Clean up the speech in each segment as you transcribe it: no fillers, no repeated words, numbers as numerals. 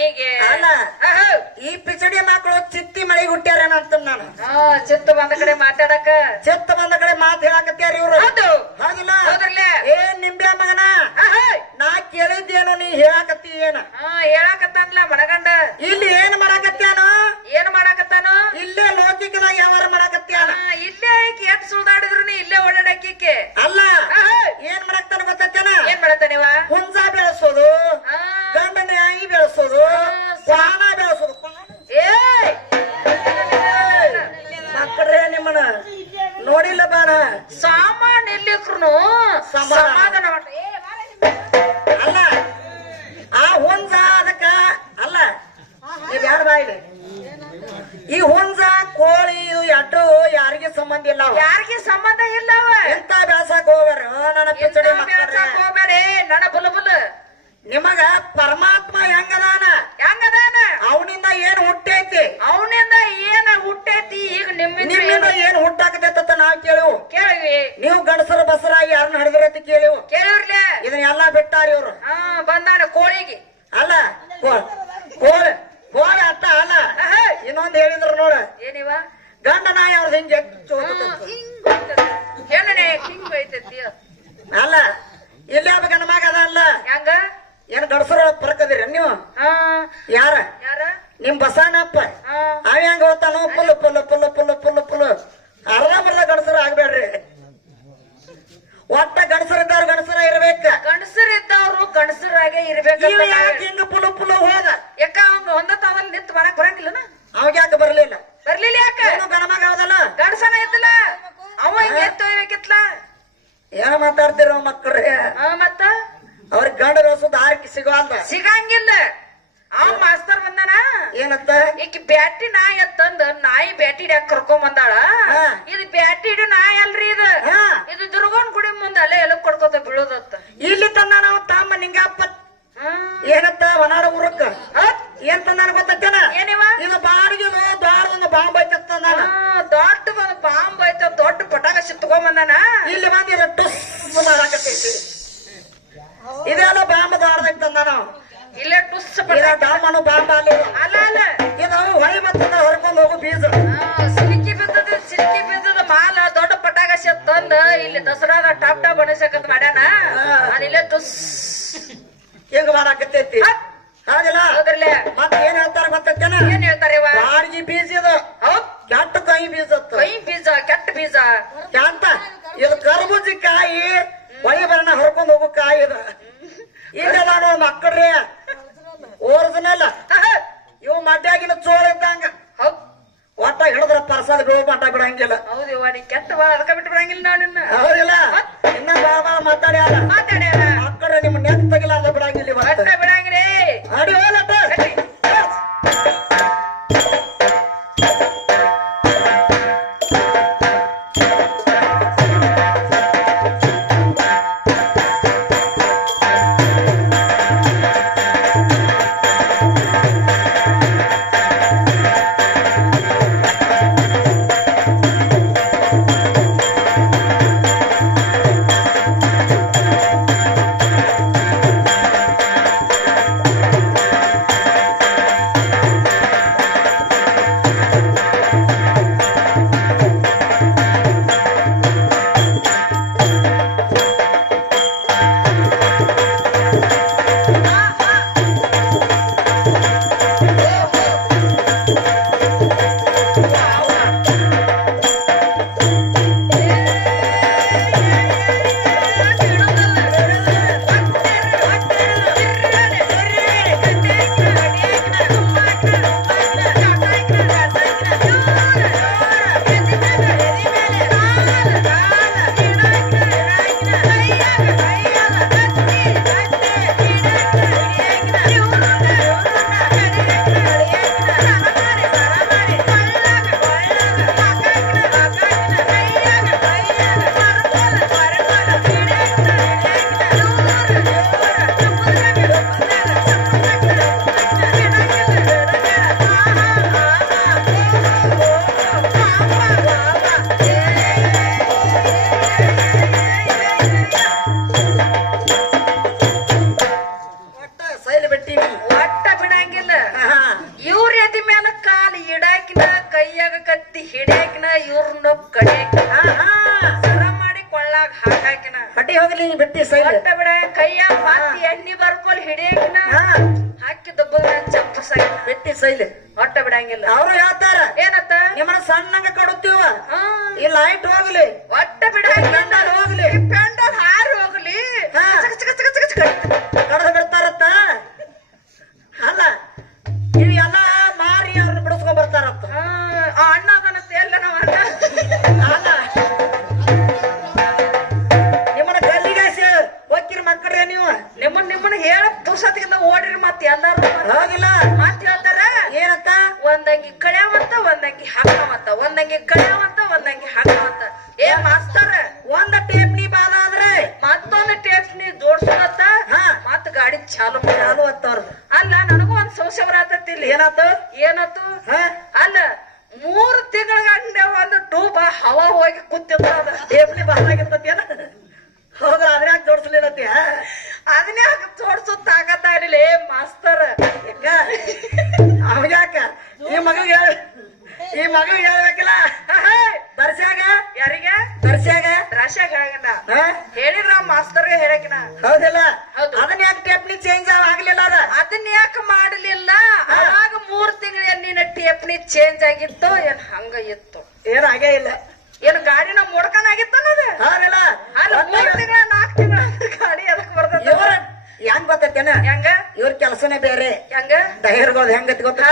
ಮಣ್ಣಿಗೆ ಅಲ್ಲ ಈ ಪಿಚಡಿ ಮಕ್ಕಳು ಚಿತ್ತಿ ಮಳಿ ಹುಟ್ಟ್ಯಾರೇನಂತ ನಾನು ಚಿತ್ತ ಬಂದ ಕಡೆ ಮಾತಾಡಕ ಚಿತ್ತ ಬಂದ ಕಡೆ ಮಾತು ಹೇಳಕತ್ಯಾರ ಇವ್ರು ಹಾಗಿಲ್ಲ ಏನ್ ನಿಂಬೆ ಮಗನ ನಾ ಕೇಳಿದ್ದೇನು ನೀ ಹೇಳಕತ್ತಿ ಏನ ಹೇಳಕತ್ತನ್ಲ ಮನಗಂಡ ಇಲ್ಲಿ ಏನ್ ಮಾಡಕತ್ಯಾನ ಏನ್ ಮಾಡಕತ್ತಾನ ಇಲ್ಲೇ ಲೌಕಿಕದಾಗ ವ್ಯವಹಾರ ಮಾಡಕತ್ಯಾನ ಇಲ್ಲೇ ಎಟ್ ಸುಳ್ದಾಡಿದ್ರು ನೀ ಇಲ್ಲೇ ಓಡಾಡಕ್ಕೆ ಅಲ್ಲ ಏನ್ ಮಾಡಕ್ತಾನ ಗೊತ್ತೇನ ಏನ್ ಮಾಡತ್ತಾನಿವ ಹುಂಜ ಬೆಳೆಸೋದು ಗಂಡ ನ್ಯಾಯಿ ಬೆಳೆಸೋದು ಪಾನ ಬೆಳೆಸೋದು ಮಕ್ಕಳೇ ನಿಮ್ಮನ ನೋಡಿಲ್ಲ ಬಾಣ ಸಾಮಾನ್ ಎಲ್ಲಿಕ್ರು ಸಮಾಧಾನ ಅಲ್ಲ ಆ ಹುಂಜ ಅದಕ್ಕ ಅಲ್ಲ ನೀವ್ ಯಾರ ಬಾಯಿಲೆ ಈ ಹುಂಜ ಕೋಳಿ ಇದು ಎಡ್ಡು ಯಾರಿಗೆ ಸಂಬಂಧ ಇಲ್ಲ ಯಾರಿಗೆ ಸಂಬಂಧ ಇಲ್ಲವ ಎಂತ ಬೆಳಸಕ್ ಹೋಗ್ಯಾರ ನನ್ನ ಪಿಚಡಿ ಹೋಗ್ಬೇಡಿ ನನ್ನ ಬುಲ್ ನಿಮಗ ಪರಮಾತ್ಮ ಹೆಂಗದಾನ ಅವನಿಂದ ಏನ್ ಹುಟ್ಟೈತಿ ಅವನಿಂದ ಏನ ಹುಟ್ಟೈತಿ ಈಗ ನಿಮ್ಮಿಂದ ಏನ್ ಹುಟ್ಟಾಕತೈತ ನಾವ್ ಕೇಳಿವು ಕೇಳಿವಿ ನೀವು ಗಂಡಸರ ಬಸರಾಗಿ ಯಾರನ್ನ ಹಿಡಿದ್ರತಿ ಕೇಳಿವು ಕೇಳಿವ್ರಲೇ ಇದನ್ನೆಲ್ಲಾ ಬಿಟ್ಟಾರ ಇವ್ರು ಬಂದಾನ ಕೋಳಿಗೆ ಅಲ್ಲ ಕೋಳಿ ಕೋಳಿ ಅತ್ತ ಅಲ್ಲ ಇನ್ನೊಂದ್ ಹೇಳಿದ್ರು ನೋಡ ಏನಿವ ಗಂಡ ನಾಯಿ ಅವ್ರದ್ದು ಹಿಂಗೆ ಹಿಂಗ್ ಐತೈತಿ ಅಲ್ಲ ಇಲ್ಲಿ ಹಬ್ಬ ಗಂಡ ಮಗ ಅದ ಅಲ್ಲ ಹೆಂಗ ಏನ್ ಗಡಸರೊಳಗ್ ಪರಕದಿರಿ ನೀವು ಯಾರ ಯಾರ ನಿಮ್ ಬಸಣ್ಣಪ್ಪ ಅವ ಹೆಂಗ ಹೋಗ್ತಾನು full full full full full full ಅರ್ಧ ಗಡಸರು ಆಗ್ಬೇಡ್ರಿ ಒಟ್ಟ ಗಣಸರಿದ್ದವ್ರು ಗಣಸರ ಇರ್ಬೇಕ ಗಂಡಸರಿದ್ದವ್ರು ಗಂಡಸರಾಗೆ ಇರ್ಬೇಕಂತ ಹಿಂಗ ಪುಲು ಪುಲು ಹೋದ ಯಾಕ ಅವಂಗ ಒಂದ ತಾವಲ್ಲಿ ನಿಂತು ಮಾಡಕ್ ಬರಂಗಿಲ್ಲನ ಅವಾಗ ಯಾಕೆ ಬರ್ಲಿಲ್ಲ ಯಾಕ ಗಣಮಗ ಹೌದಲ್ಲ ಗಂಡಸನ ಇದ್ದಲ್ಲ ಅವ ಹಿಂಗ ಎತ್ತೊಯ್ಬೇಕಿತ್ಲ ಏನ ಮಾತಾಡ್ತಿರೋ ಮಕ್ಕಳ್ರಿ ಮತ್ತ ಅವ್ರಿಗೆ ಗಂಡ ರೋಸದ ಆರ್ಕಿ ಸಿಗಂಗಿಲ್ಲ ಅವ್ ಮಾಸ್ತರ್ ಬಂದಾನ ಏನಂತ ಈಕಿ ಬ್ಯಾಟಿ ನಾಯಿ ಅಂತಂದ ನಾಯಿ ಬ್ಯಾಟಿ ಹಿಡಿಯಾಕ ಕರ್ಕೊಂಡ್ ಬಂದಾಳ ಇದು ಬ್ಯಾಟಿ ಹಿಡಿಯೋ ನಾಯಿ ಅಲ್ರಿ ಇದು ದುರ್ಗೋನ್ ಗುಡಿ ಮುಂದ ಅಲ್ಲೇ ಎಲ್ಲ ಕೊಡ್ಕೋತ ಬೀಳೋದತ್ತ ಇಲ್ಲಿ ತಂದ ನಾವು ತಮ್ಮ ನಿಂಗಪ್ಪ ಏನಂತ ವನಾಡ ಊರಕ್ಕ ಏನ್ ತಂದಾನ ಗೊತ್ತೇನ ಏನಿವ ಇದು ಬಾಡಿಗೆನು ದಾರದೊಂದು ಬಾಂಬ್ ಐತತ್ತ ನಾನು ದೊಡ್ಡ ಬಾಂಬ್ ಐತ ದೊಡ್ಡ ಪಟಾಕ ಸಿತ್ಕೊಂಡ್ ಬಂದಾನ ಇಲ್ಲಿ ಬಂದಿರ ಟುಸ್ ಮಾಡಾಕತ್ತೈತಿ ಇದೆಲ್ಲ ಬಾಂಬ್ ದಾರದಾಗ ತಂದ ನಾವು ಇಲ್ಲೇ ಟುಸ್ ಡಾಮನು ಬಾಂಬ ಅಲ್ಲಿ ಅಲ್ಲ ಅಲ್ಲ ಇದು ಹೊಳಿ ಮತ್ತಂದ ಹೊರ್ಕೊಂಡ್ ಹೋಗು ಬೀಜ ಸಿಲುಕಿ ಬಿದ್ದದ ಮಾಲ ದೊಡ್ಡ ಪಟಾಕ ತಂದ ಇಲ್ಲಿ ದಸರಾದ ಟಾಪ್ ಟಾಪ್ ಬಣಸಕತ್ ಮಾಡ್ಯಾನ ಅದಿಲ್ಲೇ ಟುಸ್ ಹೆಂಗ ಮಾಡಾಕತ್ತೈತಿ ಹಾಗಿಲ್ಲ ಹೌದ್ರಲ್ಲೇ ಮತ್ ಏನ್ ಹೇಳ್ತಾರ ಗೊತ್ತೇನ ಏನ್ ಹೇಳ್ತಾರೆ ಬಾಡಿಗೆ ಬೀಜ ಇದು ಕೆಟ್ಟ ಕೈ ಬೀಜ ಬೀಜ ಕೆಟ್ಟ ಬೀಜ ಕೆಂತ ಇದು ಕರ್ಬೂಜಿ ಕಾಯಿ ಹೊಳಿ ಬರಣ ಹರ್ಕೊಂಡ್ ಹೋಗೋ ಕಾಯಿ ಇದು ಇದೆಲ್ಲ ನೋಡ್ ಮಕ್ಕಳ್ರಿ ಓರಿಜಿನಲ್ ಇವು ಮಡ್ಯಾಗಿನ ಚೋಳ ಇದ್ದಂಗ ಒಟ್ಟ ಹಿಡಿದ್ರ ಪರ್ಸದ ಬೀಳೋ ಮಟ್ಟ ಬಿಡಂಗಿಲ್ಲ ಹೌದು ನೀ ಕೆಟ್ಟ ಅದಕ್ಕ ಬಿಟ್ಟು ಬಿಡಂಗಿಲ್ಲ ನಾವು ನಿನ್ನ ಹೌದಿಲ್ಲ ಇನ್ನ ಬಾಳ ಮಾತಾಡ್ಯಾರ ಮಕ್ಕಳ ನಿಮ್ ನೆಕ್ ತೆಗಿಲಾರ್ದ ಬಿಡಂಗಿಲ್ಲ ಬಿಡಂಗಿರಿ ಅಡಿ ಹೋಲಟ್ಟ ಕೈಯಾಗ ಕತ್ತಿ ಹಿಡಿಯಾಕಿನ ಇವ್ರನ್ನ ಕಡಿಯಾಕ ಸರ ಮಾಡಿ ಕೊಳ್ಳಾಗ ಹಾಕಾಕಿನ ಹಟ್ಟಿ ಹೋಗ್ಲಿ ನೀ ಬಿಟ್ಟಿ ಸೈಲ್ ಒಟ್ಟ ಬಿಡ ಕೈಯಾಗ ಮಾತಿ ಎಣ್ಣಿ ಬರ್ಕೊಲ್ ಹಿಡಿಯಾಕಿನ ಹಾಕಿ ದಬ್ಬದ ಚಪ್ಪಸಾಗಿ ಬಿಟ್ಟಿ ಸೈಲ್ ಒಟ್ಟ ಬಿಡಂಗಿಲ್ಲ ಅವ್ರು ಹೇಳ್ತಾರ ಏನತ್ತ ನಿಮ್ಮನ್ನ ಸಣ್ಣಂಗ ಕಡುತ್ತೀವ ಈ ಲೈಟ್ ಹೋಗ್ಲಿ ಒಟ್ಟ ಬಿಡ ಪೆಂಡಲ್ ಹೋಗ್ಲಿ ಪೆಂಡಲ್ ಹಾರಿ ಹೋಗ್ಲಿ ಕಡ್ದು ಬಿಡ್ತಾರತ್ತ ಅಲ್ಲ ಇವ್ ಎಲ್ಲ ಮಾರಿ ಅವ್ರನ್ನ ಬಿಡಿಸ್ಕೊಂಡ್ ಬರ್ತಾರತ್ತ ಅಣ್ಣ ಅದನ್ನತ್ತ ಎಲ್ಲ ನಾವ್ ಅಣ್ಣ ಅಲ್ಲ ನಿಮ್ಮನ್ನ ಗಲ್ಲಿಗಾಸಿ ಹೋಗ್ತಿರಿ ಮಕ್ಕಳ್ರೆ ನೀವು ನಿಮ್ಮನ್ನ ಹೇಳ ಪುಸತಿಗಿಂತ ಓಡ್ರಿ ಮತ್ ಎಲ್ಲಾರು ಹೋಗಿಲ್ಲ ಮತ್ ಹೇಳ್ತಾರ ಏನತ್ತ ಒಂದಂಗಿ ಕಳ್ಯಾವಂತ ಒಂದಂಗಿ ಹಾಕವಂತ ಒಂದಂಗಿ ಕಳ್ಯಾವಂತ ಒಂದಂಗಿ ಹಾಕವಂತ ಏ ಮಾಸ್ತರ ಒಂದ ಟೇಪ್ನಿ ಬಾದ ಆದ್ರೆ ಮತ್ತೊಂದು ಟೇಪ್ ನೀ ಜೋಡ್ಸೋದತ್ತ ಮತ್ ಗಾಡಿ ಚಾಲು ಚಾಲು ಹತ್ತವ್ರ ಅಲ್ಲ ನನಗೂ ಒಂದ್ ಸಂಶಯ ಬರತೈತಿ ಏನಾತು ಏನತ್ತು ಅಲ್ಲ 3 ತಿಂಗಳ ಗಂಟೆ ಒಂದು ಟೂಬ ಹವಾ ಹೋಗಿ ಕೂತಿರ್ತ ಅದ ಟೇಪ್ನಿ ಬಾದಾಗಿರ್ತೇನ ಹೌದ್ರ ಅದ್ರಾಗ ಜೋಡ್ಸ್ಲಿಲ್ಲತ್ತಿ ಅದನ್ನೇ ಜೋಡ್ಸೋ ತಾಕತ್ತ ಇರಲಿಲ್ಲ ಏ ಮಾಸ್ತರ್ ಯಾಕ ಅವಾಗ ಈ ಮಗಳಿಗೆ ಹೇಳ್ಬೇಕಿಲ್ಲ ದರ್ಶಾಗ ಯಾರಿಗೆ ದರ್ಶಾಗ ರಾಶಾಗ ಹೇಳಿದ್ರ ಮಾಸ್ತರ್ಗೆ ಹೇಳಕಿನ ಹೌದಿಲ್ಲ ಹೌದು. ಅದನ್ನ ಯಾಕೆ ಟೇಪ್ನಿ ಚೇಂಜ್ ಆಗ್ಲಿಲ್ಲ ಅದ ಅದನ್ನ ಯಾಕೆ ಮಾಡಲಿಲ್ಲ ಅವಾಗ 3 ತಿಂಗಳ ನಿನ್ನ ಟೇಪ್ನಿ ಚೇಂಜ್ ಆಗಿತ್ತು ಏನ್ ಹಂಗ ಇತ್ತು ಏನ್ ಆಗೇ ಇಲ್ಲ ಏನ್ ಗಾಡಿನ ಮುಡ್ಕನ್ ಆಗಿತ್ತನ್ನದ ಹೌದಿಲ್ಲ ಅಲ್ಲ 3 ತಿಂಗಳ 4 ತಿಂಗಳ ಗಾಡಿ ಅದಕ್ಕೆ ಬರ್ತದ ಇವ್ರ ಹೆಂಗ್ ಗೊತ್ತೇನ ಹೆಂಗ ಇವ್ರ ಕೆಲಸನೇ ಬೇರೆ ಹೆಂಗ ಡೈವರ್ಗೋದ್ ಹೆಂಗತಿ ಗೊತ್ತ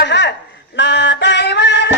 ನಾ ಡೈವರ್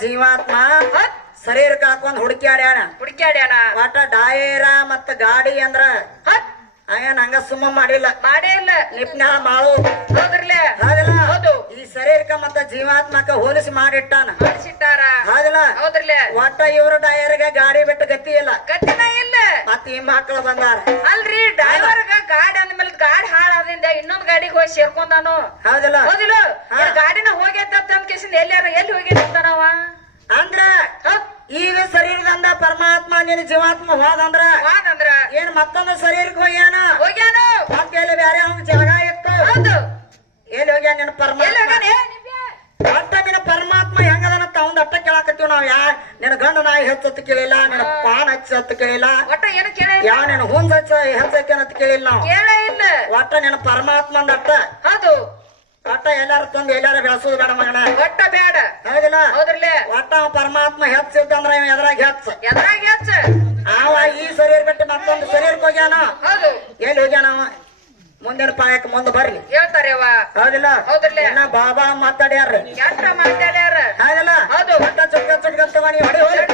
ಜೀವಾತ್ಮ ಶರೀರಕ್ಕೆ ಹಾಕೊಂಡ್ ಹುಡುಕ್ಯಾಡ್ಯಾಣ ಒಟ್ಟ ಡಾಯರ ಮತ್ತ ಗಾಡಿ ಅಂದ್ರ ಏನ್ ಹಂಗ ಸುಮ್ಮ ಮಾಡಿಲ್ಲ ಮಾಡೇ ಇಲ್ಲ ನಿಪ್ನ ಮಾಡು ಹೌದ್ರಲ್ಲ ಹೌದು ಈ ಶರೀರಕ್ಕ ಮತ್ತ ಜೀವಾತ್ಮಕ ಹೋಲಿಸಿ ಮಾಡಿಟ್ಟಾನ ಮಾಡಿಸಿಟ್ಟಾರ ಹೌದಲ್ಲ ಹೌದ್ರಲ್ಲ ಒಟ್ಟ ಇವ್ರ ಡಾಯರ್ಗ ಗಾಡಿ ಬಿಟ್ಟು ಗತಿ ಇಲ್ಲ ಗತಿನ ಇಲ್ಲ ಮತ್ತ ಈ ಮಕ್ಕಳು ಬಂದಾರ ಅಲ್ರಿ ಡ್ರೈವರ್ಗ ಗಾಡಿ ಅಂದ್ಮೇಲೆ ಗಾಡಿ ಹಾಳಾದಿಂದ ಇನ್ನೊಂದ್ ಗಾಡಿಗೆ ಹೋಗಿ ಸೇರ್ಕೊಂಡಾನು ಹೌದಲ್ಲ ಹೌದಿಲ್ಲ ಗಾಡಿನ ಹೋಗೈತ ಅಂತ ಕೇಸಿಂದ ಎಲ್ಲಿ ಹೋಗಿರ್ತಾನವ ಅಂದ್ರ ಈಗ ಶರೀರದಿಂದ ಪರಮಾತ್ಮ ನಿನ್ನ ಜೀವಾತ್ಮ ಹೋದಂದ್ರ ಹೋದಂದ್ರ ಏನ್ ಮತ್ತೊಂದು ಶರೀರಕ್ಕೆ ಹೋಗ್ಯಾನ ಹೋಗ್ಯಾನು ಮತ್ತೆ ಎಲ್ಲಿ ಬೇರೆ ಅವ್ನ ಜಾಗ ಇತ್ತು ಹೌದು ಎಲ್ಲಿ ಹೋಗ್ಯಾನ ನಿನ್ನ ಎಲ್ಲಿ ಪರಮಾತ್ಮ ಹೋಗ್ಯಾನ? ಏ, ನಿಂಬೆ. ಒಟ್ಟ ನಿನ್ನ ಪರಮಾತ್ಮ ಹೆಂಗದನಂತ ಅವ್ನ ಅಟ್ಟ ಕೇಳಾಕತ್ತೀವಿ ನಾವ್ ನಿನ್ನ ಗಂಡ ನಾಯಿ ಹೆಚ್ಚತ್ತು ಕೇಳಿಲ್ಲ ನಿನ್ನ ಪಾನ್ ಹಚ್ಚತ್ತು ಕೇಳಿಲ್ಲ ಒಟ್ಟ ಏನು ಕೇಳ ಯಾವ ನಿನ್ನ ಹುಂದ್ ಹೆಚ್ಚಕ್ಕೇನಂತ ಕೇಳಿಲ್ಲ ನಾವು ಕೇಳ ಇಲ್ಲ ಒಟ್ಟ ನಿನ್ನ ಪರಮಾತ್ಮಂದ ಅಟ್ಟ ಹೌದು ಒಟ್ಟ ಎಲ್ಲಾರು ತಂದು ಎಲ್ಲಾರು ಬೆಳೆಸೋದು ಬೇಡ ಮಗನ ಒಟ್ಟ ಬೇಡ ಹೌದಿಲ್ಲ ಹೌದ್ರಲ್ಲೇ ಒಟ್ಟ ಅವ ಪರಮಾತ್ಮ ಹೆಚ್ಚಿದ್ದಂದ್ರ ಇವ ಎದ್ರಾಗ ಹೆಚ್ಚ ಎದ್ರಾಗ ಹೆಚ್ಚ ಅವ ಈ ಶರೀರ ಬಿಟ್ಟು ಮತ್ತೊಂದು ಶರೀರಕ್ಕೆ ಹೋಗ್ಯಾನ ಹೌದು ಎಲ್ಲಿ ಹೋಗ್ಯಾನ ಅವ ಮುಂದಿನ ಪಾಯಕ್ಕೆ ಮುಂದೆ ಬರ್ಲಿ ಹೇಳ್ತಾರೇವ ಹೌದಿಲ್ಲ ಹೌದ್ರಲ್ಲೇ ಇನ್ನ ಬಾಬಾ ಮಾತಾಡ್ಯಾರ ಎಂತ ಮಾತಾಡ್ಯಾರ ಹೌದಿಲ್ಲ ಹೌದು ಒಟ್ಟ ಚುಟ್ಕ ತಗೊಂಡಿ ಹೊಡಿ ಹೊಡಿ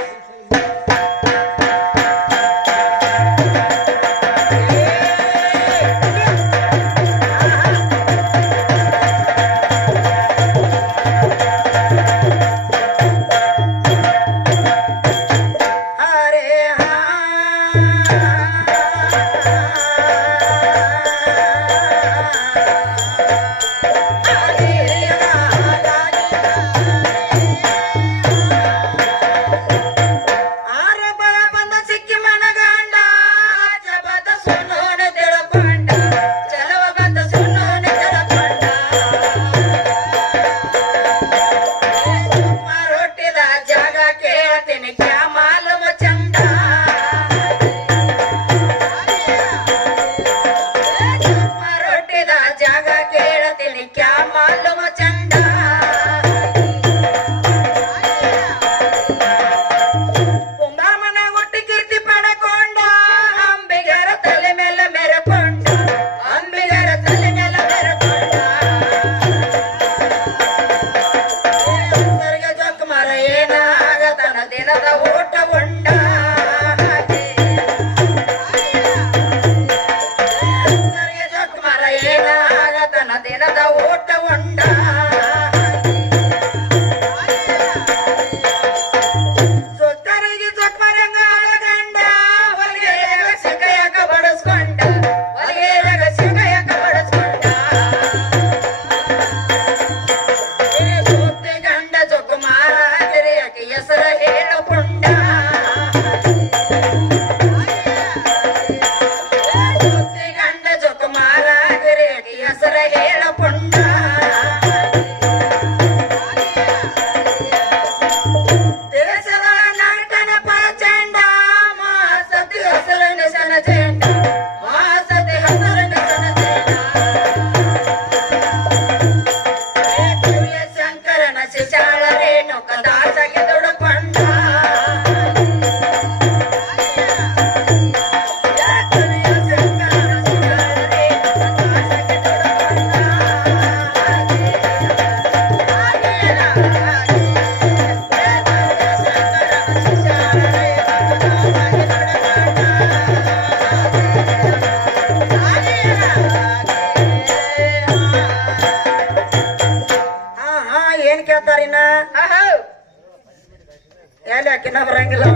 ಏನ್ ಕೇಳ್ತಾರಿನ್ನ ಎಲ್ಲಿ ಆಕಿನ ಬರಂಗಿಲ್ಲ